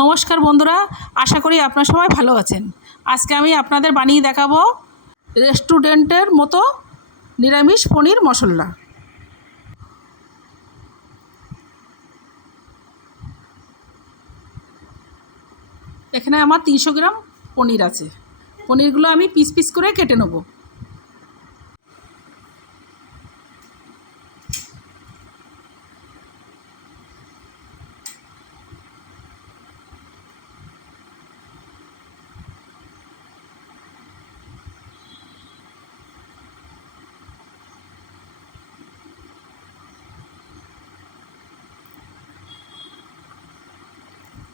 নমস্কার বন্ধুরা, আশা করি আপনারা সবাই ভালো আছেন। আজকে আমি আপনাদের বানিয়ে দেখাবো রেস্টুরেন্টের মতো নিরামিষ পনির মশলা। এখানে আমার 300 গ্রাম পনির আছে। পনিরগুলো আমি পিস পিস করে কেটে নেব।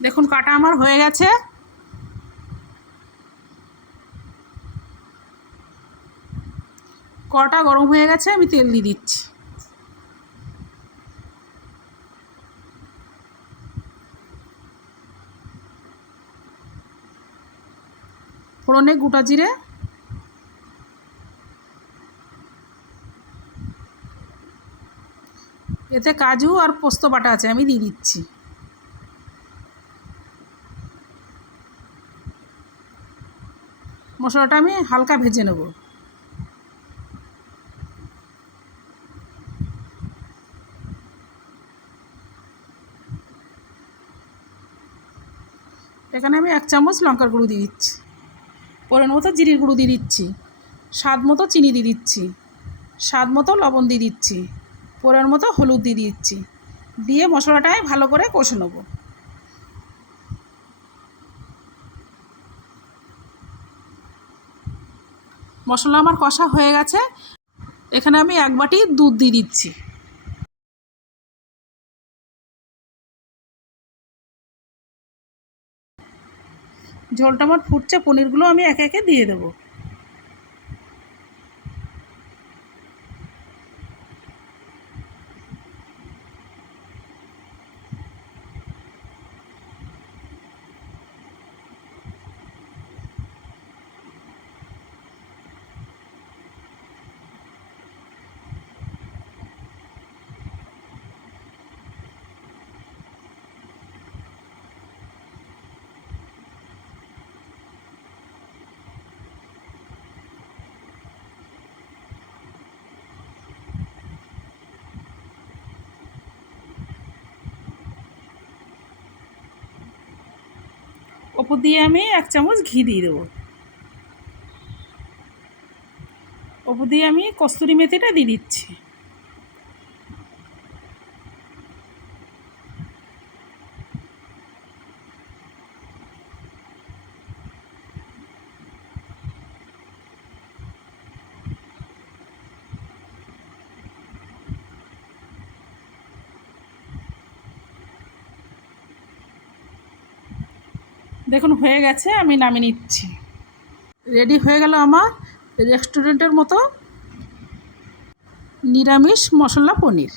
দেখুন কাটা আমার হয়ে গেছে। কড়াটা গরম হয়ে গেছে, আমি তেল দিয়ে দিচ্ছি। ফোড়নে গোটা জিরে, এতে কাজু আর পোস্ত বাটা আছে, আমি দিয়ে দিচ্ছি। মশলাটা আমি হালকা ভেজে নেব। এখানে আমি 1 চামচ লঙ্কার গুঁড়ো দিয়ে দিচ্ছি, পরিমাণ মতো জিরির গুঁড়ো দিয়ে দিচ্ছি, স্বাদ মতো চিনি দিয়ে দিচ্ছি, স্বাদ মতো লবণ দিয়ে দিচ্ছি, পরিমাণ মতো হলুদ দিয়ে দিচ্ছি। দিয়ে মশলাটায় ভালো করে কষে নেব। মশলা আমার কষা হয়ে গেছে। এখানে আমি 1 বাটি দুধ দিয়ে দিচ্ছি। ঝোলটা আমার ফুটছে, পনিরগুলো আমি একে একে দিয়ে দেবো। ওপর দিয়ে আমি 1 চামচ ঘি দিয়ে দেবো। ওপর দিয়ে আমি কস্তুরি মেথিটা দিয়ে দিচ্ছি। দেখুন হয়ে গেছে, আমি নামিয়ে নিচ্ছি। রেডি হয়ে গেল আমার রেস্টুরেন্টের মতো নিরামিষ মশলা পনির।